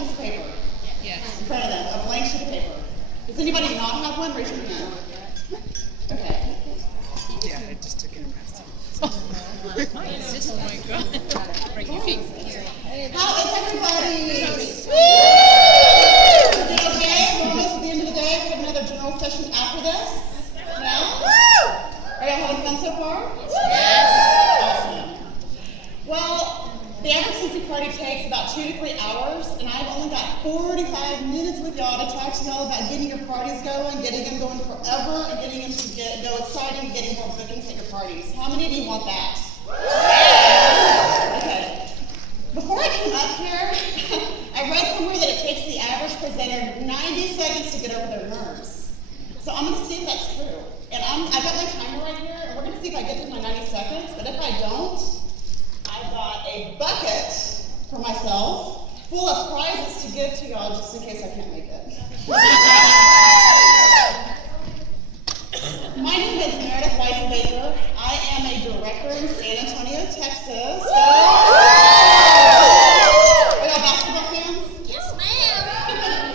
piece of paper Yes. in front of them, a blank sheet of paper. Does anybody not have one? Raise your hand. Okay. Yeah, I just took it and passed it. It's just, oh my God. Right, you can. How is everybody? Woo! Okay, we're almost at the end of the day. We have another general session after this. No? Are y'all having fun so far? Yes. Awesome. Well, the average Scentsy party takes about 2 to 3 hours, and I've only got 45 minutes with y'all to talk to y'all about getting your parties going, getting them going forever, and getting them to go exciting, getting more bookings at your parties. How many of you want that? Okay. Before I came up here, I read somewhere that it takes the average presenter 90 seconds to get over their nerves. So I'm going to see if that's true. And I've got my timer right here, and we're going to see if I get through my 90 seconds. But if I don't, I've got a bucket for myself full of prizes to give to y'all just in case I can't make it. My name is Meredith Wisenbaker. I am a director in San Antonio, Texas. Are y'all basketball fans? Yes, ma'am.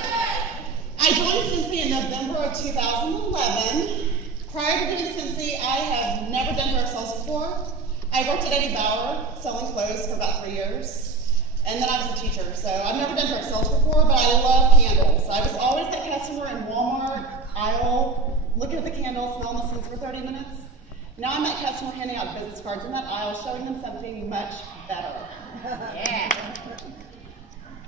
I joined Scentsy in November of 2011. Prior to doing Scentsy, I have never done hair sales before. I worked at Eddie Bauer selling clothes for about 3 years, and then I was a teacher. So I've never done hair sales before, but I love candles. I was always that customer in Walmart aisle, looking at the candles, smelling the scents for 30 minutes. Now I'm that customer handing out business cards in that aisle, showing them something much better. Yeah.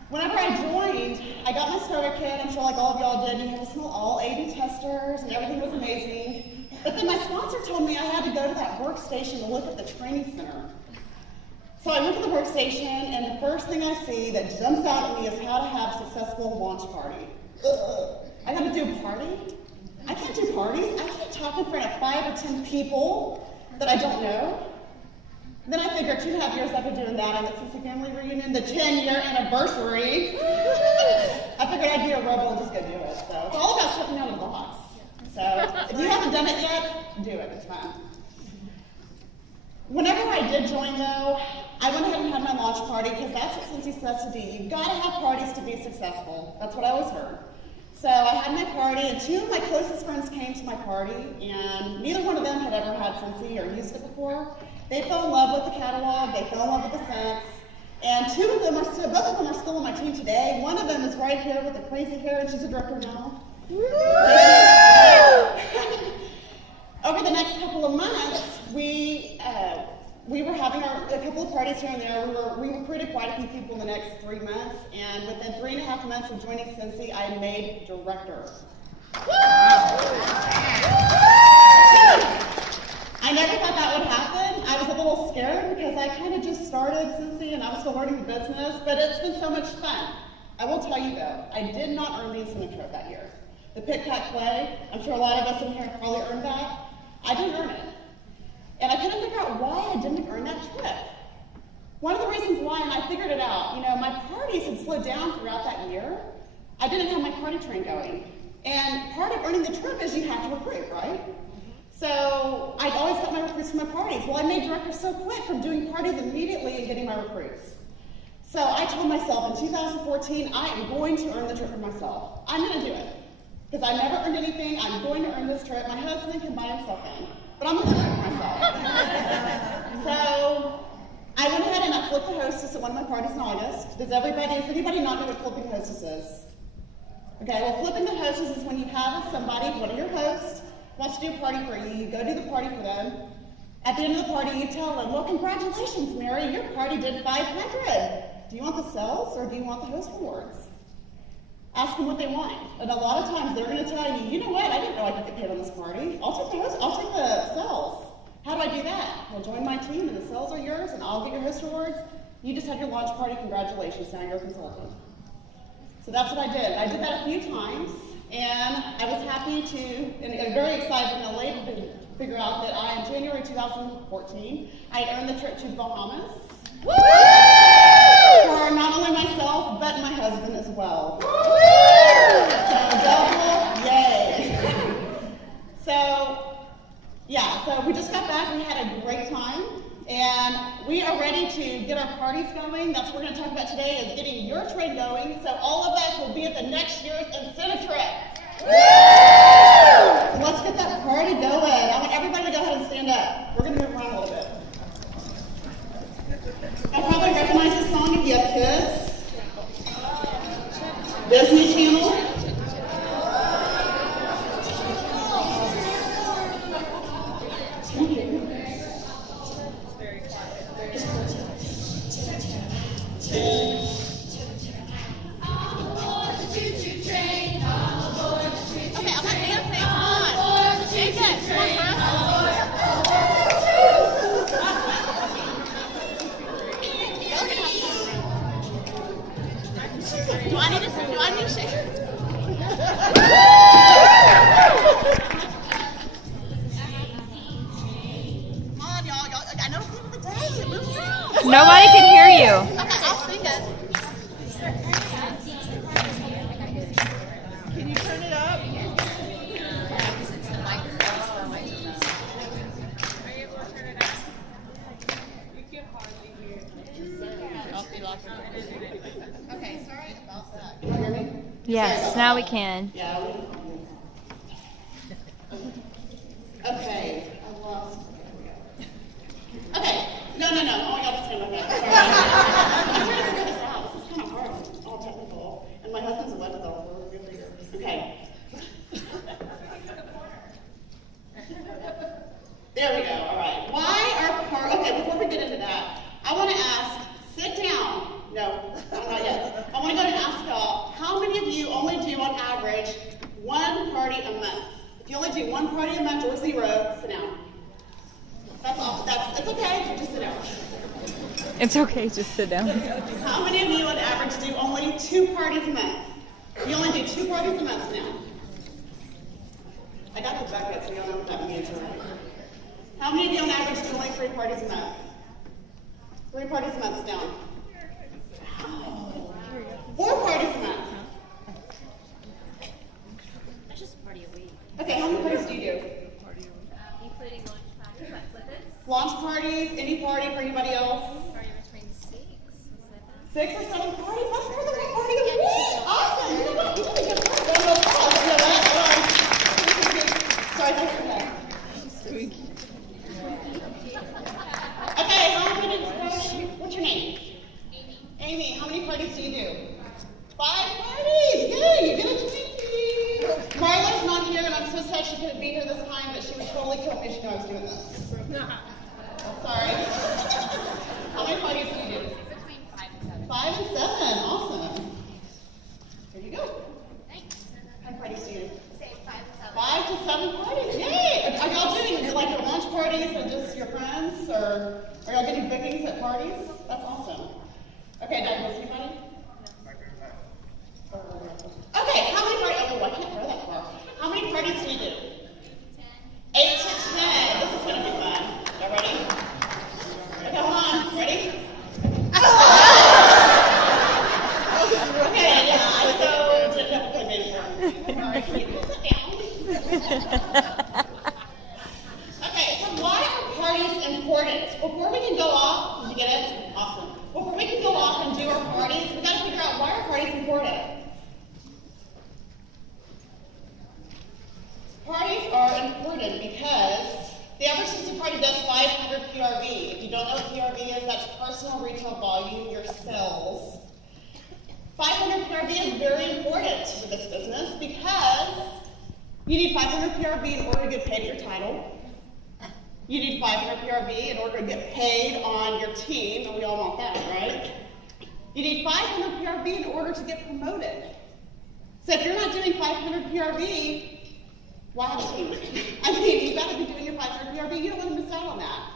Whenever I joined, I got my starter kit. I'm sure like all of y'all did. You had to smell all 80 testers, and everything was amazing. But then my sponsor told me I had to go to that workstation to look at the training center. So I look at the workstation, and the first thing I see that jumps out at me is how to have a successful launch party. I gotta do a party? I can't do parties. I can't talk in front of 5 or 10 people that I don't know. Then I figured 2.5 years after doing that, I'm at Scentsy Family Reunion, the 10-year anniversary. I figured I'd be a rebel and just go do it. So it's all about stepping out of the box. So if you haven't done it yet, do it. It's fun. Whenever I did join, though, I went ahead and had my launch party because that's what Scentsy says to do. You've got to have parties to be successful. That's what I always heard. So I had my party, and 2 of my closest friends came to my party, and neither one of them had ever had Scentsy or used it before. They fell in love with the catalog, they fell in love with the scents, and both of them are still on my team today. One of them is right here with the crazy hair, and she's a director now. Over the next couple of months, we were having a couple of parties here and there. We recruited quite a few people in the next 3 months, and within 3.5 months of joining Scentsy, I made director. I never thought that would happen. I was a little scared because I kind of just started Scentsy and I was still learning the business, but it's been so much fun. I will tell you though, I did not earn the incentive trip that year. The Pit Cut Play, I'm sure a lot of us in here probably earned that. I didn't earn it. And I couldn't figure out why I didn't earn that trip. One of the reasons why, and I figured it out, my parties had slowed down throughout that year. I didn't have my party train going. And part of earning the trip is you have to recruit, right? So I'd always got my recruits from my parties. Well, I made director so quick from doing parties immediately and getting my recruits. So I told myself in 2014, I am going to earn the trip for myself. I'm going to do it. Because I never earned anything, I'm going to earn this trip. My husband can buy himself in, but I'm going to do it for myself. So I went ahead and I flipped the hostess at one of my parties in August. Does anybody not know what flipping the hostess is? Okay, well, flipping the hostess is when you have somebody, one of your hosts, wants to do a party for you, you go do the party for them. At the end of the party, you tell them, well, congratulations, Mary, your party did 500. Do you want the sales or do you want the host rewards? Ask them what they want. And a lot of times they're going to tell you, you know what, I didn't know I could get paid on this party. I'll take the sales. How do I do that? Well, join my team and the sales are yours and I'll get your host rewards. You just had your launch party, congratulations, now you're a consultant. So that's what I did. I did that a few times. And I was happy to, and very excited later to figure out that in January 2014, I had earned the trip to Bahamas. Woo! For not only myself, but my husband as well. Woo! So double, yay. So we just got back, we had a great time, and we are ready to get our our parties going. That's what we're going to talk about today, is getting your trade going. So all of us will be at the next year's incentive trip. So let's get that party going. I want everybody to go ahead and stand up. We're going to move around a little bit. I probably recognize this song if you have kids. Disney Channel. Nobody can hear you. Okay, I'll sing it. Can you turn it up? Okay, sorry about that. Can you hear me? Yes, now we can. Yeah. Okay, I lost. Okay. No. Oh my God, this is okay. Sorry. I'm trying to figure this out. This is kind of hard. All technical. And my husband's a web developer. Good for you. Okay. There we go. All right. Why are okay, before we get into that, I want to ask, sit down. No, not yet. I want to go and ask y'all, how many of you only do on average one party a month? If you only do one party a month or zero, sit down. That's all. It's okay. Just sit down. It's okay, just sit down. How many of you on average do only 2 parties a month? You only do 2 parties a month now. I got the bucket, so y'all know what that means, right? How many of you on average do only 3 parties a month? 3 parties a month down. 4 parties a month. That's just a party a week. Okay, how many parties do you do? Including launch parties, like flippers. Launch parties, any party for anybody else? Party between 6 and 6 or 7 parties? That's more than 1 party a week. Awesome. You know what? You did a good job. Sorry, that's okay. Okay, how many? What's your name? Amy, how many parties do you do? 5 parties! Yay, you get a Twinkie! Marla's not here, and I'm so sad she couldn't be here this time, but she would totally kill me if she knew I was doing this. Sorry. How many parties do you do? between 5 and 7. 5 and 7, awesome. There you go. Thanks. How many parties do you do? Say 5 and 7. 5 to 7 parties, yay! Are y'all doing like your launch parties and just your friends, or are y'all getting bookings at parties? That's awesome. Okay, Douglas, anybody? Okay, how many parties? Oh, I can't throw that far. How many parties do you do? 8 to 10. This is going to be fun. Y'all ready? Okay, hold on. Ready? Okay, yeah, so okay, maybe more. All right, sit down. Okay, so why are parties important? Before we can go off, did you get it? Awesome. Before we can go off and do our parties, we got to figure out why are parties important. Parties are important because the average Scentsy party does 500 PRV. If you don't know what PRV is, that's personal retail volume, your sales. 500 PRV is very important to this business because you need 500 PRV in order to get paid at your title. You need 500 PRV in order to get paid on your team, and we all want that, right? You need 500 PRV in order to get promoted. So if you're not doing 500 PRV, why have a team? I mean, you gotta be doing your 500 PRV. You don't want to miss out on that.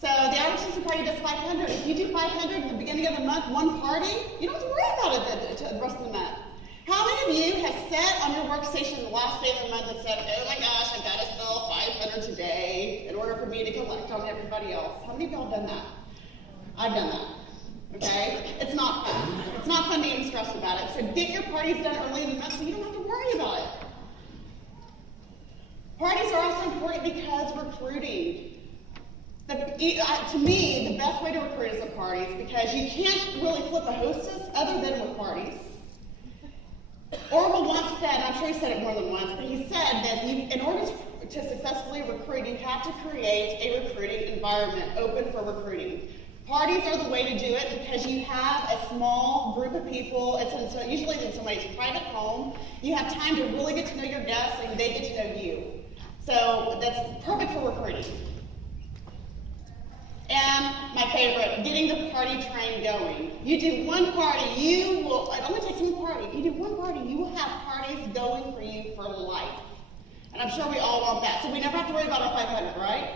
So the average Scentsy party does 500. If you do 500 at the beginning of the month, one party, you don't have to worry about it the rest of the month. How many of you have sat on your workstation the last day of the month and said, oh my gosh, I gotta sell 500 today in order for me to collect on everybody else? How many of y'all have done that? I've done that. Okay? It's not fun. It's not fun being stressed about it. So get your parties done early in the month so you don't have to worry about it. Parties are also important because recruiting. To me, the best way to recruit is at parties because you can't really flip a hostess other than with parties. Orwell once said, I'm sure he said it more than once, but he said that in order to successfully recruit, you have to create a recruiting environment open for recruiting. Parties are the way to do it because you have a small group of people. It's usually in somebody's private home. You have time to really get to know your guests and they get to know you. So that's perfect for recruiting. And my favorite, getting the party train going. You do one party, it only takes one party. You do one party, you will have parties going for you for life. And I'm sure we all want that. So we never have to worry about our 500, right?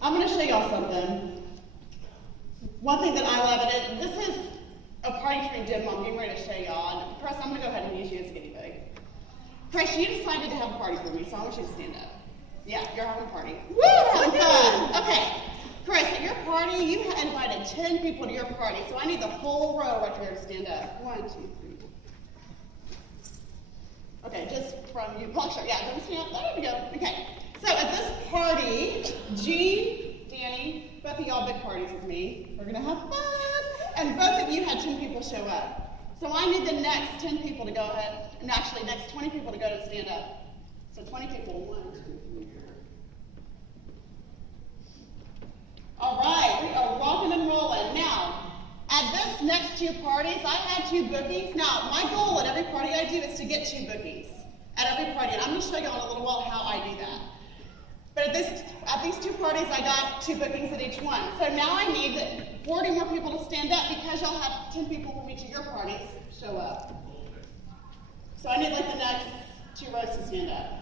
I'm going to show y'all something. One thing that I love, this is a party train demo I'm getting ready to show y'all. And Chris, I'm going to go ahead and use you as a guinea pig. Chris, you decided to have a party for me, so I want you to stand up. Yeah, you're having a party. Woo, having fun. Okay. Chris, at your party, you invited 10 people to your party, so I need the whole row right here to stand up. 1, 2, 3. Okay, just from you. Sure. Yeah, don't stand up. There we go. Okay. So at this party, Jean, Danny, both of y'all big parties with me. We're going to have fun. And both of you had 10 people show up. So I need the next 10 people to go ahead, and actually next 20 people to go to stand up. So 20 people, 1, 2, 3. All right, we are rocking and rolling. Now, at this next 2 parties, I had 2 bookies. Now, my goal at every party I do is to get 2 bookies at every party, and I'm going to show you in a little while how I do that. But at these 2 parties, I got 2 bookings at each one. So now I need 40 more people to stand up because y'all have 10 people from each of your parties show up. So I need like the next 2 rows to stand up.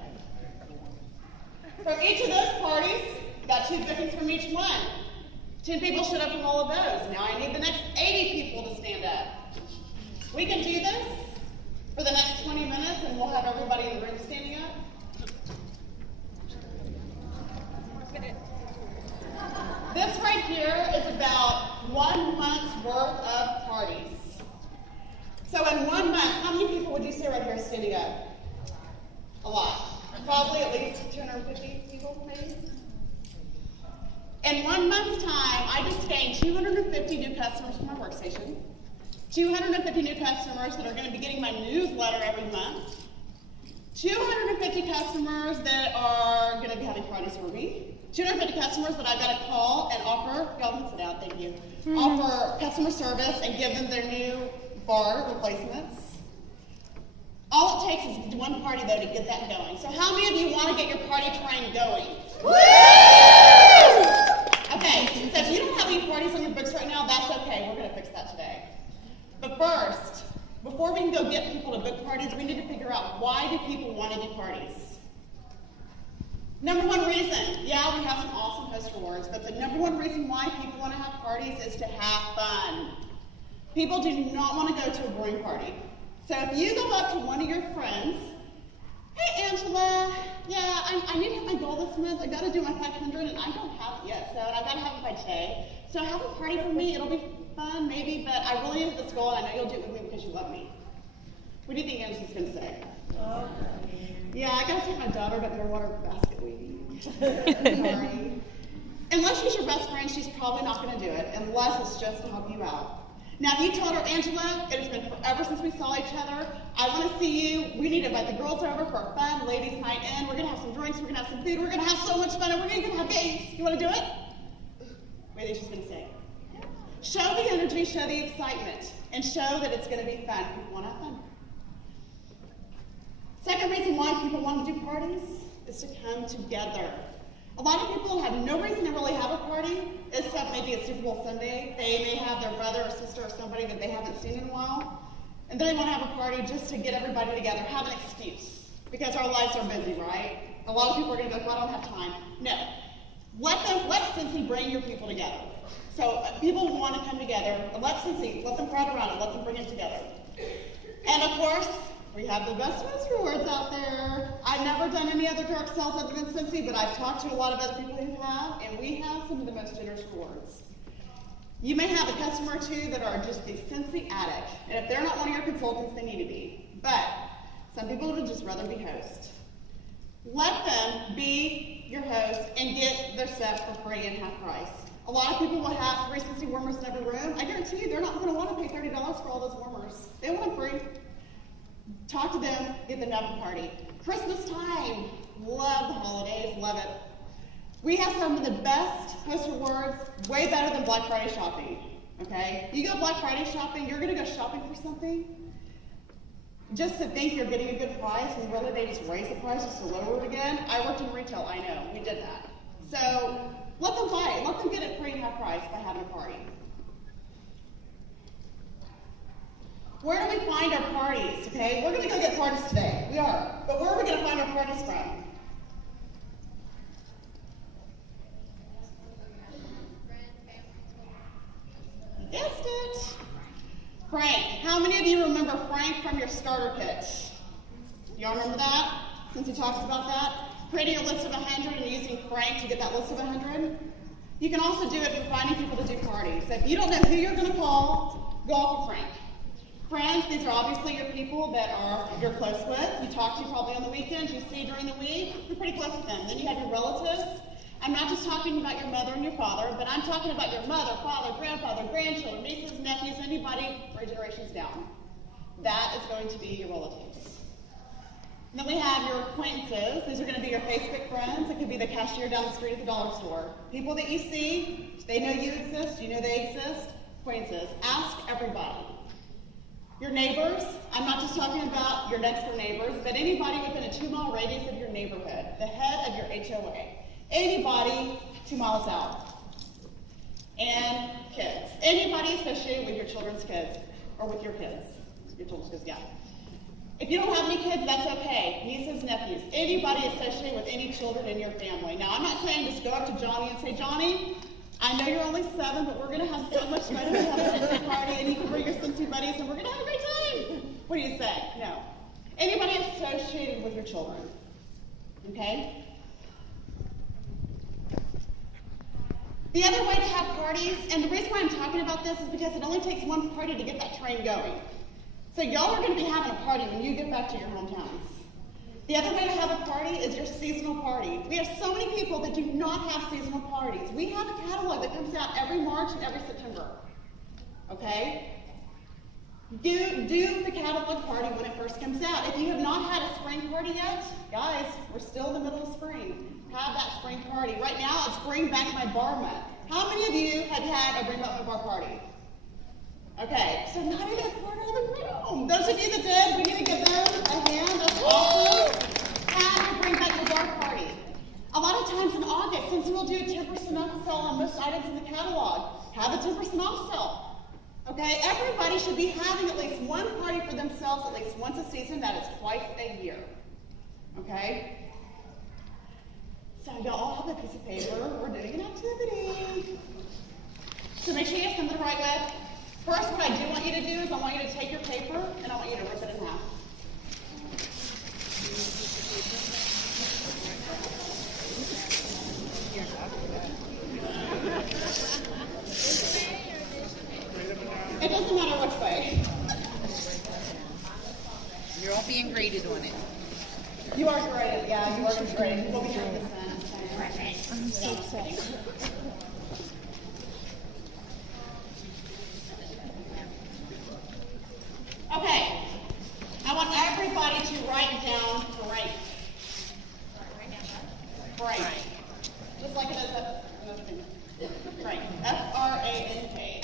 From each of those parties, got 2 bookings from each one. 10 people showed up from all of those. Now I need the next 80 people to stand up. We can do this for the next 20 minutes and we'll have everybody in the room standing up. This right here is about 1 month's worth of parties. So in 1 month, how many people would you say right here standing up? A lot. Probably at least 250 people, maybe? In 1 month's time, I just gained 250 new customers from my workstation, 250 new customers that are going to be getting my newsletter every month, 250 customers that are going to be having parties for me, 250 customers that I've got to call and offer, y'all can sit down, thank you, offer customer service and give them their new bar replacements. All it takes is 1 party, though, to get that going. So how many of you want to get your party train going? Woo! Okay, so if you don't have any parties on your books right now, that's okay. We're going to fix that today. But first, before we can go get people to book parties, we need to figure out why do people want to do parties? Number 1 reason, yeah, we have some awesome host rewards, but the number 1 reason why people want to have parties is to have fun. People do not want to go to a boring party. So if you go up to one of your friends, hey Angela, yeah, I need to hit my goal this month. I got to do my 500 and I don't have it yet, so I got to have it by today. So have a party for me. It'll be fun, maybe, but I really have this goal and I know you'll do it with me because you love me. What do you think Angela's going to say? Yeah, I got to take my daughter to her water basket week. Sorry. Unless she's your best friend, she's probably not going to do it, unless it's just to help you out. Now, if you told her, Angela, it has been forever since we saw each other. I want to see you. We need to invite the girls over for a fun ladies' night in. We're going to have some drinks. We're going to have some food. We're going to have so much fun. And we're going to have games. You want to do it? What do you think she's going to say? Show the energy, show the excitement, and show that it's going to be fun. People want to have fun. Second reason why people want to do parties is to come together. A lot of people have no reason to really have a party, except maybe it's Super Bowl Sunday. They may have their brother or sister or somebody that they haven't seen in a while, and they want to have a party just to get everybody together, have an excuse, because our lives are busy, right? A lot of people are going to go, well, I don't have time. No. Let Scentsy bring your people together. So people want to come together, let Scentsy, let them crowd around it, let them bring it together. And of course, we have the best host rewards out there. I've never done any other direct sales other than Scentsy, but I've talked to a lot of other people who have, and we have some of the most generous rewards. You may have a customer or 2 that are just the Scentsy addict, and if they're not one of your consultants, they need to be. But some people would just rather be host. Let them be your host and get their set for free and half price. A lot of people will have 360 warmers in every room. I guarantee you they're not going to want to pay $30 for all those warmers. They want them free. Talk to them, get them to have a party. Christmas time, love the holidays, love it. We have some of the best host rewards, way better than Black Friday shopping, okay? You go Black Friday shopping, you're gonna go shopping for something, just to think you're getting a good price, when really they just raise the price just to lower it again. I worked in retail, I know, we did that. So, let them buy it, let them get it free and half price by having a party. Where do we find our parties, okay? We're gonna go get parties today, we are. But where are we gonna find our parties from? You guessed it. Frank. How many of you remember Frank from your starter kit? Y'all remember that? Since he talks about that? Creating a list of 100 and using Frank to get that list of 100? You can also do it for finding people to do parties. So if you don't know who you're gonna call, go off of Frank. Friends, these are obviously your people that you're close with. You talk to probably on the weekends, you see during the week, you're pretty close with them. Then you have your relatives. I'm not just talking about your mother and your father, but I'm talking about your mother, father, grandfather, grandchildren, nieces, nephews, anybody 3 generations down. That is going to be your relatives. And then we have your acquaintances. These are going to be your Facebook friends. It could be the cashier down the street at the dollar store. People that you see, they know you exist, you know they exist. Acquaintances. Ask everybody. Your neighbors, I'm not just talking about your next door neighbors, but anybody within a 2-mile radius of your neighborhood, the head of your HOA, anybody 2 miles out, and kids, anybody associated with your children's kids, or with your kids, your children's kids, yeah. If you don't have any kids, that's okay, nieces, nephews, anybody associated with any children in your family. Now, I'm not saying just go up to Johnny and say, Johnny, I know you're only 7, but we're going to have so much fun. We're going to have a Scentsy party, and you can bring your Scentsy buddies, and we're going to have a great time. What do you say? No. Anybody associated with your children, okay? The other way to have parties, and the reason why I'm talking about this is because it only takes one party to get that train going. So y'all are going to be having a party when you get back to your hometowns. The other way to have a party is your seasonal party. We have so many people that do not have seasonal parties. We have a catalog that comes out every March and every September. Okay? Do the catalog party when it first comes out. If you have not had a spring party yet, guys, we're still in the middle of spring. Have that spring party. Right now, it's Bring Back My Bar Month. How many of you have had a Bring Back My Bar party? Okay, so not even a quarter of the room. Those of you that did, we need to give them a hand. That's awesome. Have a Bring Back Your Bar party. A lot of times in August, since we'll do a 10% off sale on most items in the catalog, have a 10% off sale. Okay, everybody should be having at least one party for themselves at least once a season. That is twice a year. Okay? So y'all all have a piece of paper. We're doing an activity. So make sure you have something to write with. First, what I do want you to do is I want you to take your paper and I want you to rip it in half. It doesn't matter which way. You're all being graded on it. You are graded, yeah, you are graded. We'll be doing this then. I'm so upset. Okay, I want everybody to write down Frank. Frank. Just like it is up. Frank. F-R-A-N-K.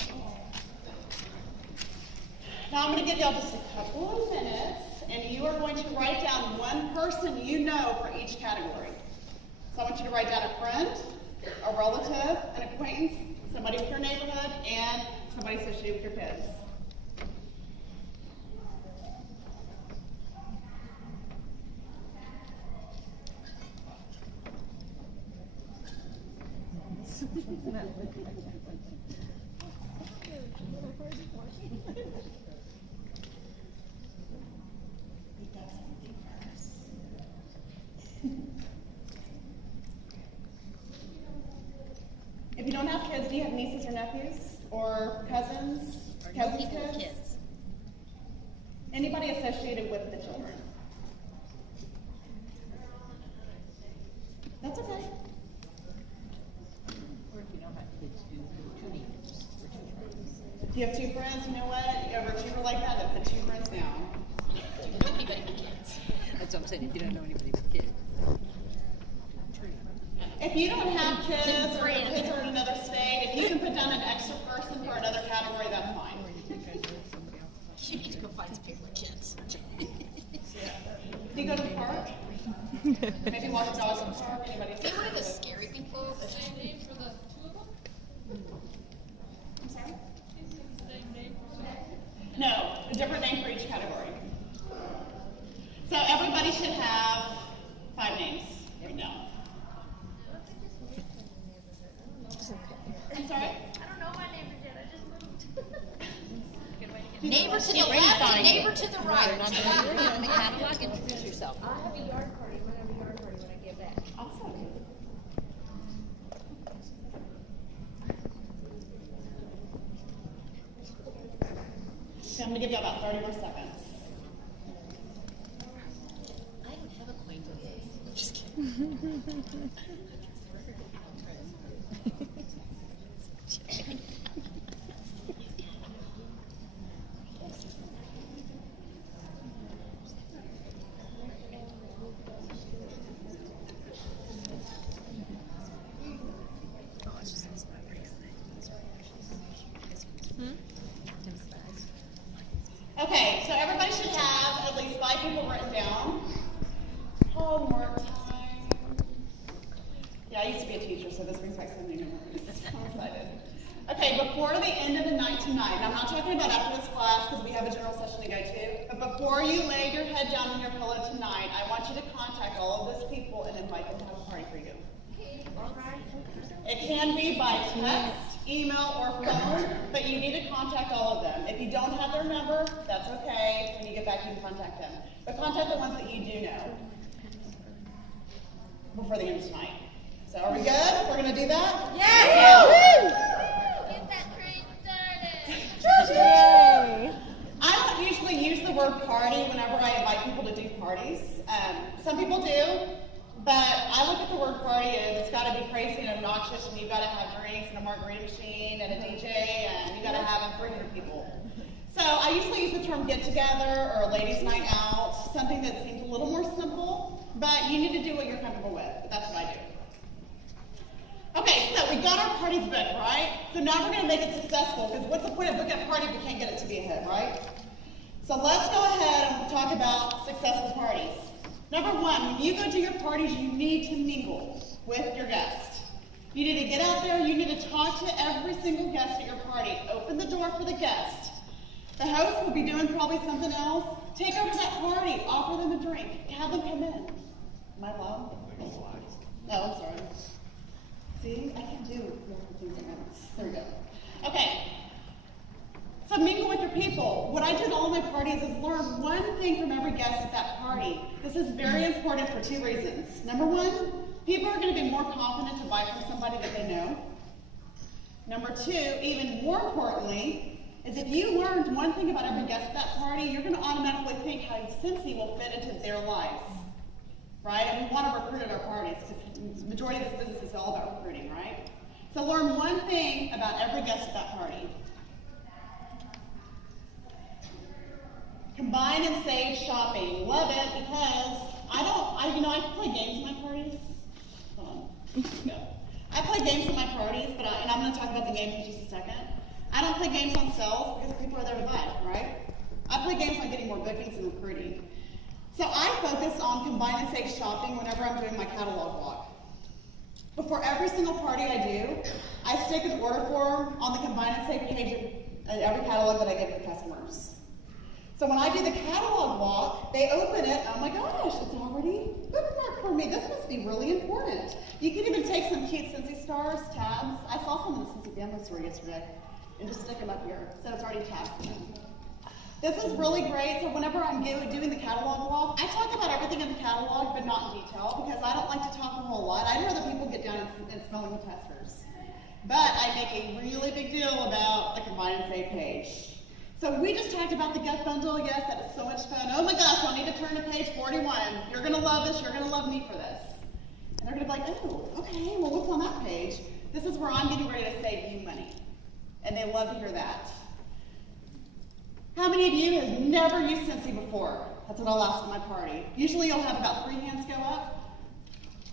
Now I'm going to give y'all just a couple of minutes, and you are going to write down one person you know for each category. So I want you to write down a friend, a relative, an acquaintance, somebody with your neighborhood, and somebody associated with your kids. If you don't have kids, do you have nieces or nephews? Or cousins? Cousins' kids? Anybody associated with the children? That's okay. Or if you don't have kids, do two names or two friends. If you have two friends, you know what? You overachiever like that, then put two friends down. Do you know anybody with kids? That's what I'm saying, if you don't know anybody with kids. If you don't have kids or your kids are in another state, if you can put down an extra person for another category, that's fine. You need to go find some people with kids. Do you go to the park? Maybe walk the dogs in the park? Anybody? Is it one of the scary people? Same name for the two of them? I'm sorry? Is it the same name for two of them? No, a different name for each category. So everybody should have 5 names right now. I'm sorry? I don't know my neighbor yet. I just moved. Neighbor to the left and neighbor to the right. You're in the catalog, introduce yourself. I'll have a yard party. I'm gonna have a yard party when I get back. Awesome. Okay, I'm gonna give you about 30 more seconds. I don't have acquaintances. I'm just kidding. Okay, so everybody should have at least 5 people written down. Homework time. Yeah, I used to be a teacher, so this brings back so many memories. I'm excited. Okay, before the end of the night tonight, and I'm not talking about after this class because we have a general session to go to, but before you lay your head down on your pillow tonight, I want you to contact all of those people and invite them to have a party for you. It can be by text, email, or phone, but you need to contact all of them. If you don't have their number, that's okay. When you get back, you can contact them. But contact the ones that you do know before the end of tonight. So are we good? We're going to do that? Get that train started. Yay! I don't usually use the word party whenever I invite people to do parties. Some people do, but I look at the word party and it's got to be crazy and obnoxious, and you've got to have drinks and a margarita machine and a DJ, and you've got to have 300 people. So I usually use the term get together or a ladies' night out, something that seems a little more simple, but you need to do what you're comfortable with. But that's what I do. Okay, so we got our parties booked, right? So now we're going to make it successful, because what's the point of booking a party if we can't get it to be a hit, right? So let's go ahead and talk about successful parties. Number 1, when you go to your parties, you need to mingle with your guest. You need to get out there, you need to talk to every single guest at your party. Open the door for the guest. The host will be doing probably something else. Take over that party, offer them a drink, have them come in. Am I loud? No, I'm sorry. See, I can do multiple things at once. There we go. Okay. So mingle with your people. What I do at all my parties is learn one thing from every guest at that party. This is very important for 2 reasons. Number 1, people are going to be more confident to buy from somebody that they know. Number 2, even more importantly, is if you learned one thing about every guest at that party, you're going to automatically think how Scentsy will fit into their lives. Right? And we want to recruit at our parties, because the majority of this business is all about recruiting, right? So learn one thing about every guest at that party. Combine and save shopping. Love it, because I play games at my parties. Hold on. Go. I play games at my parties, and I'm going to talk about the games in just a second. I don't play games on sales because people are there to buy, right? I play games on getting more bookings and recruiting. So I focus on combine and save shopping whenever I'm doing my catalog walk. Before every single party I do, I stick an order form on the combine and save page of every catalog that I give to customers. So when I do the catalog walk, they open it, oh my gosh, it's already bookmarked for me. This must be really important. You can even take some cute Scentsy stars, tabs. I saw some in the Scentsy family store yesterday, and just stick them up here, so it's already tabbed. This is really great, so whenever I'm doing the catalog walk, I talk about everything in the catalog, but not in detail, because I don't like to talk a whole lot. I'd rather people get down and smelling the testers. But I make a really big deal about the combine and save page. So we just talked about the gift bundle. Yes, that is so much fun. Oh my gosh, I need to turn to page 41. You're going to love this. You're going to love me for this. And they're gonna be like, oh, okay, well, what's on that page? This is where I'm getting ready to save you money. And they love to hear that. How many of you have never used Scentsy before? That's what I'll ask at my party. Usually you'll have about 3 hands go up.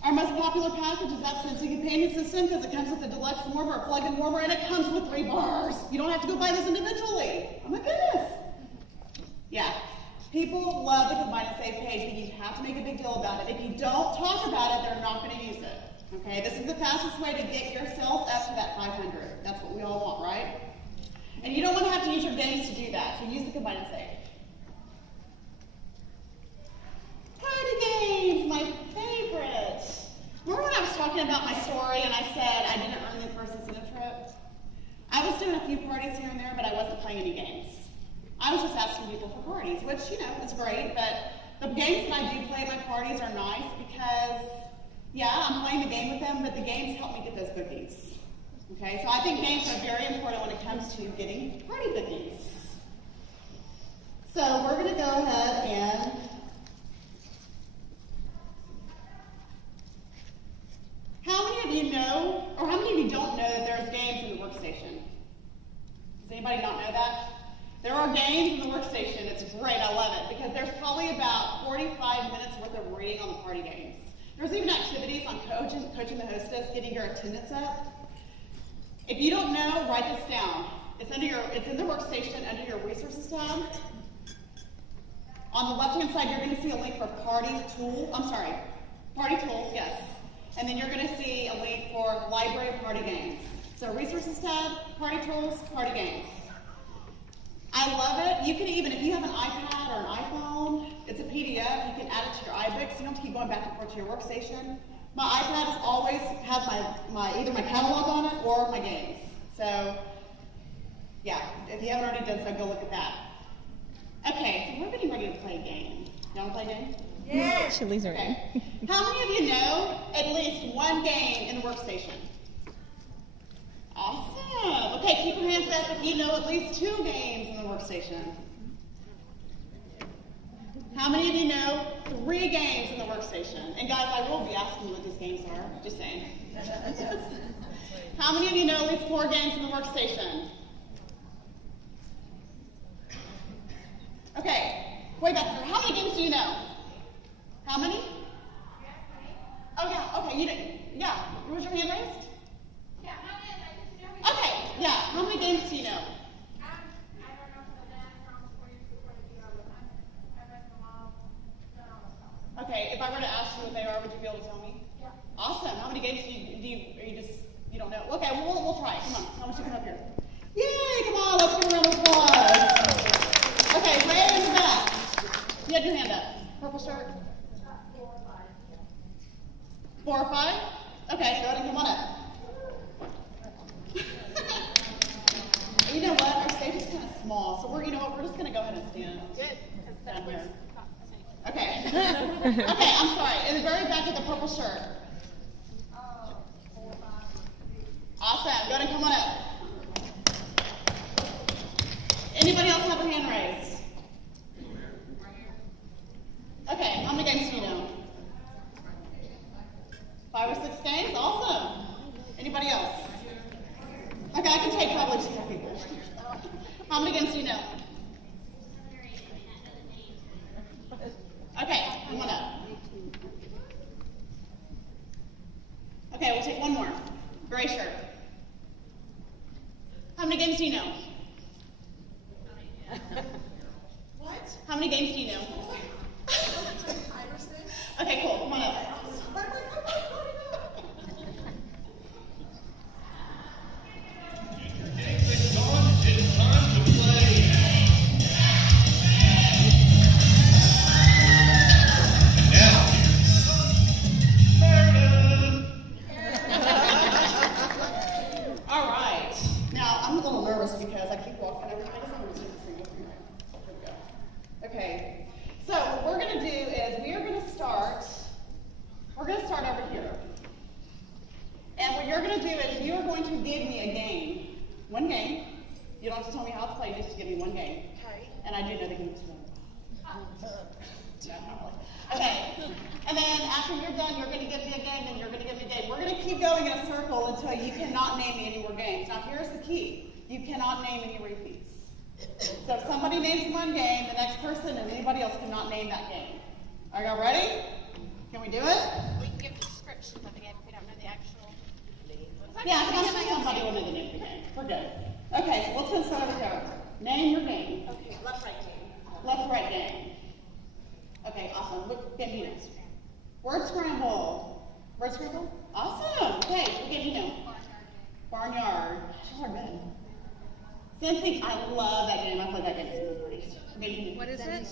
Our most popular package is that Scentsy companion system because it comes with a deluxe warmer, a plug-in warmer, and it comes with 3 bars. You don't have to go buy this individually. Oh my goodness. Yeah, people love the combine and save page, but you have to make a big deal about it. If you don't talk about it, they're not going to use it. Okay, this is the fastest way to get your sales up to that 500. That's what we all want, right? And you don't want to have to use your games to do that, so use the combine and save. Party games, my favorite. Remember when I was talking about my story and I said I didn't earn the first incentive trip? I was doing a few parties here and there, but I wasn't playing any games. I was just asking people for parties, which, you know, is great, but the games that I do play at my parties are nice because, yeah, I'm playing the game with them, but the games help me get those bookings. Okay, so I think games are very important when it comes to getting party bookings. So we're going to go ahead and how many of you know, or how many of you don't know that there's games in the workstation? Does anybody not know that? There are games in the workstation. It's great. I love it because there's probably about 45 minutes worth of reading on the party games. There's even activities on coaching the hostess, getting your attendance up. If you don't know, write this down. It's in the workstation under your resources tab. On the left-hand side, you're going to see a link for party tools, yes. And then you're going to see a link for library party games. So resources tab, party tools, party games. I love it. You can even, if you have an iPad or an iPhone, it's a PDF, you can add it to your iBooks. You don't have to keep going back and forth to your workstation. My iPad always has either my catalog on it or my games. So, yeah, if you haven't already done so, go look at that. Okay, so we're getting ready to play a game. You want to play a game? Yeah. She leaves her Okay. How many of you know at least one game in the workstation? Awesome. Okay, keep your hands up if you know at least 2 games in the workstation. How many of you know 3 games in the workstation? And guys, I will be asking you what these games are. Just saying. How many of you know at least 4 games in the workstation? Okay, way back there. How many games do you know? How many? Oh yeah, okay, you didn't. Yeah, was your hand raised? Yeah, not yet. I just know. Okay, yeah, how many games do you know? I don't know for that from 42 I read them all. Okay, if I were to ask you what they are, would you be able to tell me? Yeah. Awesome. How many games you don't know? Okay, we'll try it. Come on, how much you come up here? Yay, come on, let's give a round of applause. Okay, way in the back. You had your hand up. Purple shirt? 4 or 5. 4 or 5? Okay, go ahead and come on up. You know what? Our stage is kind of small, so we're just going to go ahead and stand. Good. Down here. Okay. Okay, I'm sorry. In the very back of the purple shirt. 4 or 5. Awesome. Go ahead and come on up. Anybody else have a hand raised? Okay, how many games do you know? 5 or 6 games? Awesome. Anybody else? Okay, I can take probably 2 more people. How many games do you know? Okay, come on up. Okay, we'll take one more. Gray shirt. How many games do you know? What? How many games do you know? 5 or 6. Okay, cool. Come on up. It's time to play. Now, Meredith. All right. Now, I'm a little nervous because I keep walking every time. I'm just going to sing with me. Here we go. Okay. So what we're going to do is we're going to start over here. And what you're going to do is you're going to give me a game. One game. You don't have to tell me how it's played, just give me one game. Okay. And I do know the game too. Okay. And then after you're done, you're going to give me a game, and you're going to give me a game. We're going to keep going in a circle until you cannot name me any more games. Now, here's the key. You cannot name any repeats. So if somebody names one game, the next person and anybody else cannot name that game. Are y'all ready? Can we do it? We can give descriptions of the game if we don't know the actual. Yeah, I'm sure somebody will know the name of the game. We're good. Okay, so let's start over here. Name your game. Okay, left, right game. Left, right game. Okay, awesome. What game do you know? Word scramble. Word scramble? Awesome. Okay, what game do you know? Barnyard. Sure, good. Scentsy, I love that game. I played that game at school parties. What is it?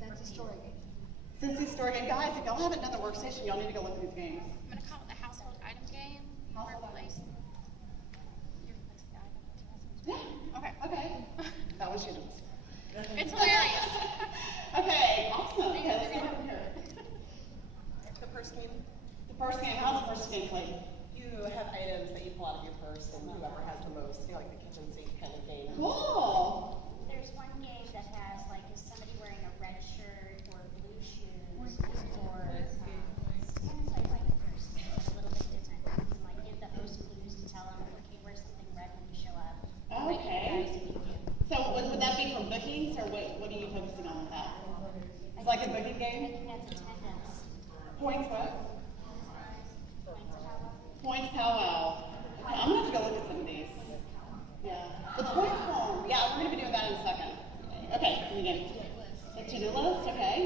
Scentsy story game. Scentsy story game. Guys, if y'all haven't done the workstation, y'all need to go look at these games. I'm going to call it the household item game. Household Replace. You replace the item. Yeah. Okay. That was yours. It's hilarious. Okay, awesome. Okay, let's go over here. The purse game. The first game, how's the first game played? You have items that you pull out of your purse, and whoever has the most, you know, like the kitchen sink kind of game. Cool. There's one game that has, like, is somebody wearing a red shirt or blue shoes or, it's like a purse, it's a little bit different. You can, like, give the host clues to tell them, okay, wear something red when you show up. Like, you Okay. guys need to. So would that be for bookings, or what are you focusing on with that? It's like a booking I game? think that's attendance. Points what? Points power. Points powwow. Okay, I'm gonna have to go look at some of these. Yeah. The points form. Yeah, we're gonna be doing that in a second. Okay, can you get the to-do list? Okay.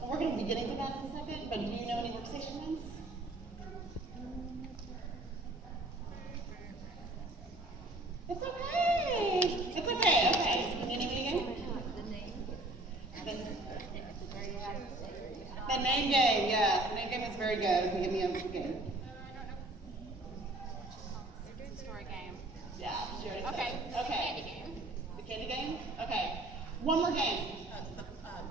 Well, we're gonna be getting to that in a second, but do you know any workstation ones? It's okay. It's okay. Okay. Can you name me again? The name game, yes. The name game is very good. Can you give me a game? It's a story game. Yeah, she already said Okay. it. Okay. Candy game. The candy game? Okay. One more game. The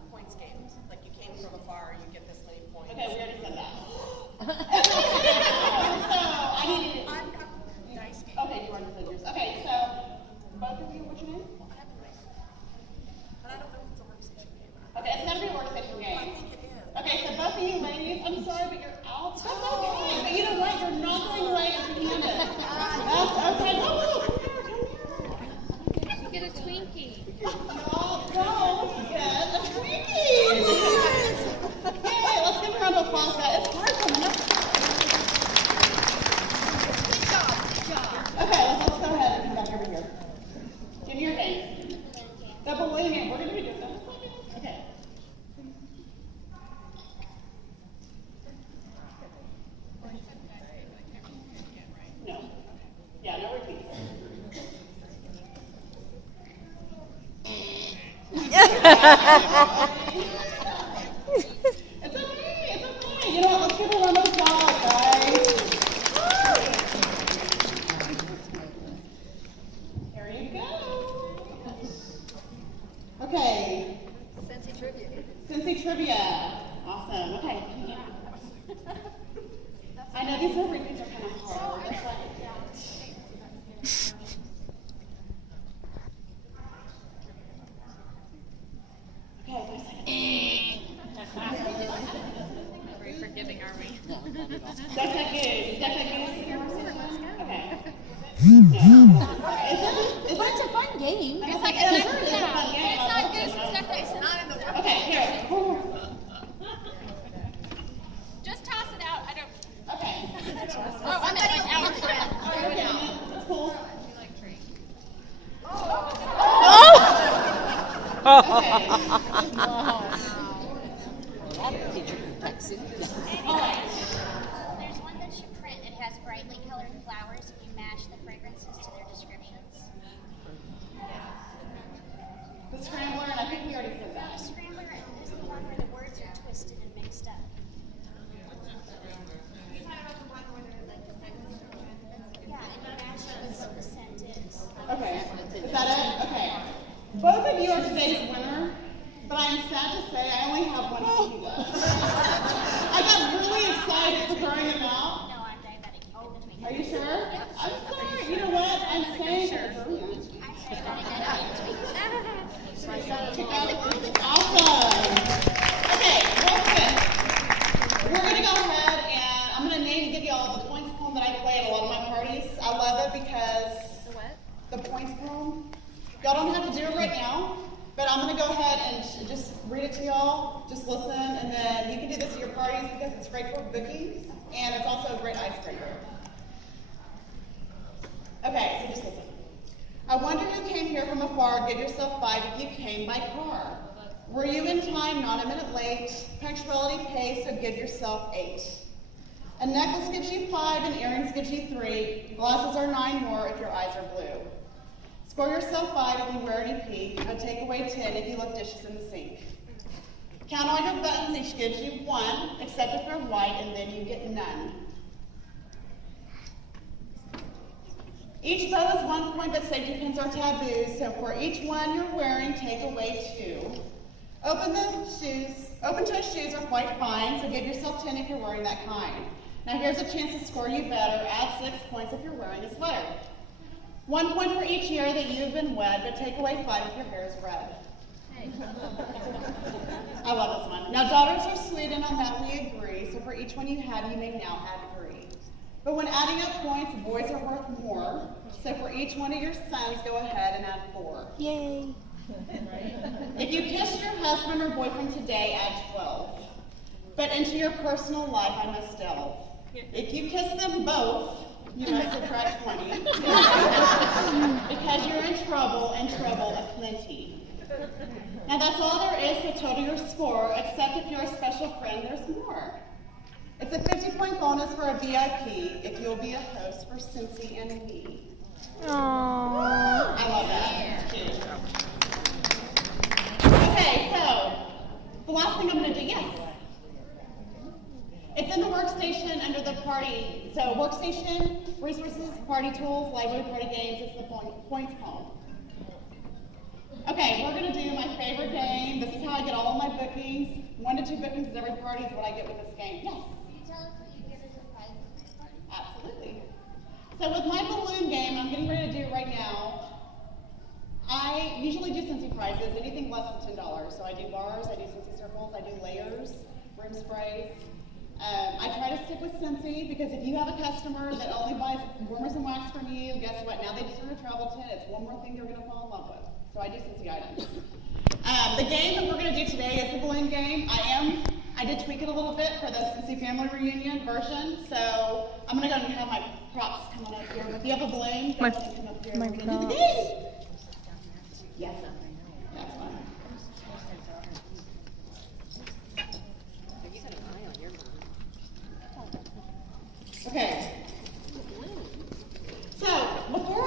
points games. Like you came from afar, you get this many points. Okay, we already said that. So I need. Dice game. Okay, you already said yours. Okay, so both of you, what's your name? But I don't know if it's a workstation game. Okay, it's gonna be a workstation I game. think it is. Okay, so both of you ladies, I'm sorry, but you're out. That's okay. But you know what? You're not going away empty-handed. That's okay. Come here. You get a Twinkie. No, don't get a Twinkie. Yay, let's give a round of applause, guys. It's hard to remember. Good job. Okay, let's go ahead and come back over here. Give me your game. The balloon game. We're going to be doing that in a second. Okay. No. Yeah, no repeats. It's okay. It's okay. You know what? Let's give a round of applause, guys. Here you go. Okay. Scentsy trivia. Scentsy trivia. Awesome. Okay. I know these are repeats are kind of hard. Okay, wait a second. Very forgiving, are we? Duck, duck, goose. Duck, duck, goose. Okay. Is that a fun game? It's like It's a a fun game. It's not goose, it's not goose. It's not in the Okay, here. Just toss it out. I don't. Okay. Oh, I meant like our friend. Oh, you're doing it. That's cool. Okay. There's one that you print. It has brightly colored flowers, and you match the fragrances to their descriptions. The scrambler, and I think we already said The that. scrambler is the one where the words are twisted and mixed up. Yeah, and you match what the scent is. Okay. Is that it? Okay. Both of you are today's winner, but I'm sad to say I only have one cookie left. I got really excited for throwing them out. No, I'm diabetic. Are you sure? I'm sorry. You know what? I'm saying that. I'm diabetic. it because the points poem. Y'all don't have to do it right now, but I'm gonna go ahead and just read it to y'all. Just listen, and then you can do this at your parties because it's great for bookings, and it's also a great icebreaker. Okay, so just listen. I wonder who came here from afar. Give yourself 5 if you came by car. Were you in time, not a minute late? Punctuality pays, so give yourself 8. A necklace gives you 5 and earrings gives you 3. Glasses are 9 more if your eyes are blue. Score yourself 5 if you wear any pink. A take away 10 if you left dishes in the sink. Count all your buttons, each gives you 1, except if they're white, and then you get none. Each bow is 1 point, but safety pins are taboo, so for each one you're wearing, take away 2. Open toe shoes are quite fine, so give yourself 10 if you're wearing that kind. Now here's a chance to score you better. Add 6 points if you're wearing a sweater. 1 point for each year that you've been wed, but take away 5 if your hair is red. I love this one. Now daughters are sweet, and on that we agree, so for each one you have, you may now add 3. But when adding up points, boys are worth more, so for each one of your sons, go ahead and add 4. Yay. If you kissed your husband or boyfriend today, add 12. But into your personal life, I must delve. If you kiss them both, you must subtract 20. Because you're in trouble, and trouble aplenty. Now that's all there is to total your score, except if you're a special friend, there's more. It's a 50-point bonus for a VIP if you'll be a host for Scentsy and me. Aww. I love that. It's cute. Okay, so the last thing I'm going to do, yes. It's in the workstation under the party. So workstation, resources, party tools, library, party games. It's the points column. Okay, we're going to do my favorite game. This is how I get all of my bookings. 1 to 2 bookings at every party is what I get with this game. Yes. Can you tell us what you get as a prize with this party? Absolutely. So with my balloon game, I'm getting ready to do right now. I usually do Scentsy prizes, anything less than $10. So I do bars, I do Scentsy circles, I do layers, room sprays. I try to stick with Scentsy because if you have a customer that only buys warmers and wax from you, guess what? Now they just earn a travel tent. It's one more thing they're going to fall in love with. So I do Scentsy items. The game that we're going to do today is the balloon game. I did tweak it a little bit for the Scentsy family reunion version. So I'm going to go and have my props come on up here. If you have a balloon, go ahead and come up here. We're going to do the game. Yes, that's fine. Okay. So before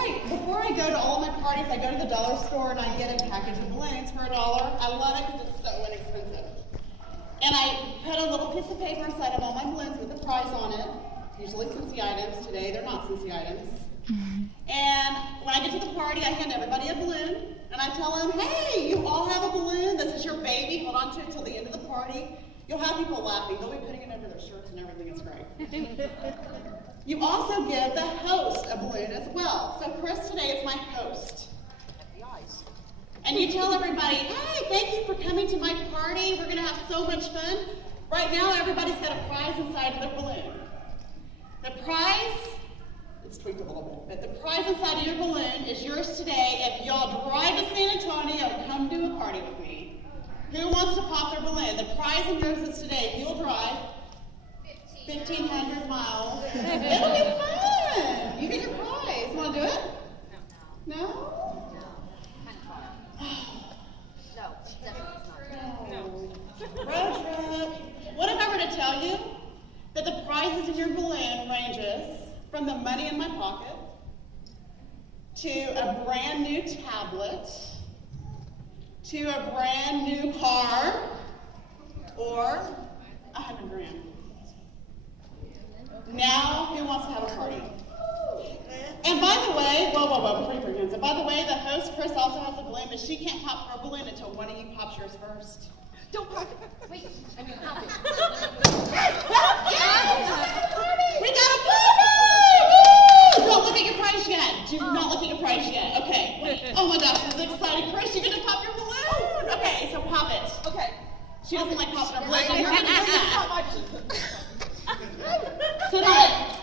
I go to all of my parties, I go to the dollar store and I get a package of balloons for $1. I love it because it's so inexpensive. And I put a little piece of paper inside of all my balloons with a prize on it. Usually Scentsy items. Today they're not Scentsy items. And when I get to the party, I hand everybody a balloon, and I tell them, hey, you all have a balloon. This is your baby. Hold on to it till the end of the party. You'll have people laughing. They'll be putting it over their shirts and everything. It's great. You also give the host a balloon as well. So Chris today is my host. And you tell everybody, hey, thank you for coming to my party. We're going to have so much fun. Right now, everybody's got a prize inside of their balloon. The prize, it's tweaked a little bit, but the prize inside of your balloon is yours today if y'all drive to San Antonio and come do a party with me. Who wants to pop their balloon? The prize in yours is today if you'll drive 1,500 miles. It'll be fun. You get your prize. Want to do it? No? Road trip. What if I were to tell you that the prizes in your balloon ranges from the money in my pocket to a brand new tablet to a brand new car or $100 grand? Now, who wants to have a party? And by the way, before you put your hands up, by the way, the host, Chris, also has a balloon, but she can't pop her balloon until one of you pops yours first. Don't pop it. Wait, I mean, pop it. We got a party! Don't look at your prize yet. Do not look at your prize yet. Okay. Wait. Oh my gosh, this is exciting. Chris, you're going to pop your balloon? Okay, so pop it. Okay. She doesn't like popping her balloon. You're going to do that. Sit on it.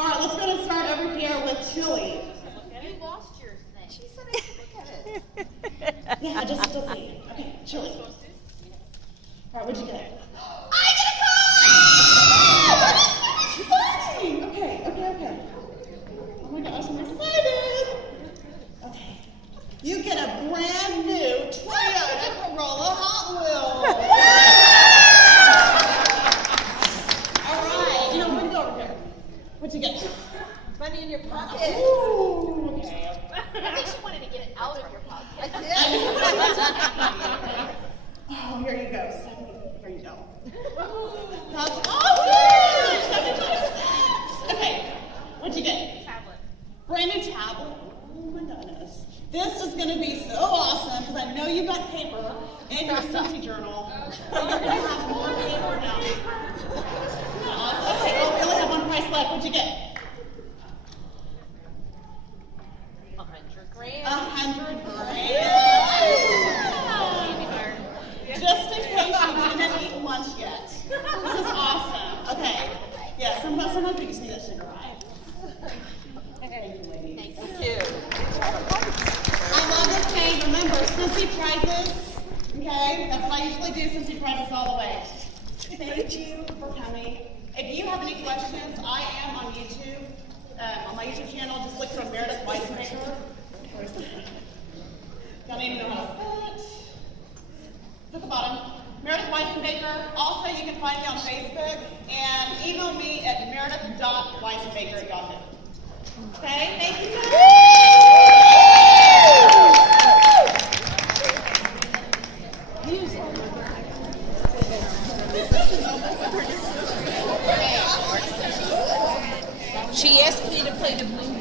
All right, let's go and start over here with chili. You lost yours then. She said I could look at it. Yeah, just see. Okay, chili. All right, what'd you get? I get a card! Exciting! Okay. Oh my gosh, I'm excited. Okay. You get a brand new Toyota Corolla Hot Wheels. All right. No, bring it over here. What'd you get? Money in your pocket. Ooh. Okay. I think she wanted to get it out of your pocket. Oh, here you go. 70. Here you go. That's awesome. 75 cents. Okay. What'd you get? Tablet. Brand new tablet. Oh my goodness. This is going to be so awesome because I know you've got paper in your Scentsy journal. So you're going to have more paper now. Awesome. Okay, well, we only have one price left. What'd you get? $100,000. 100 grand. Just in case you didn't eat lunch yet. This is awesome. Okay. Yeah, sometimes we just need that sugar high. Thank you, ladies. Thank you. I love this game. Remember, Scentsy prizes. Okay? That's what I usually do, Scentsy prizes all the way. Thank you for coming. If you have any questions, I am on YouTube. On my YouTube channel, just look for Meredith Wisenbaker. Don't even know how to spell it. It's at the bottom. Meredith Wisenbaker. Also, you can find me on Facebook and email me at meredith.wisenbaker@yahoo. Okay, thank you guys. She asked me to play the blue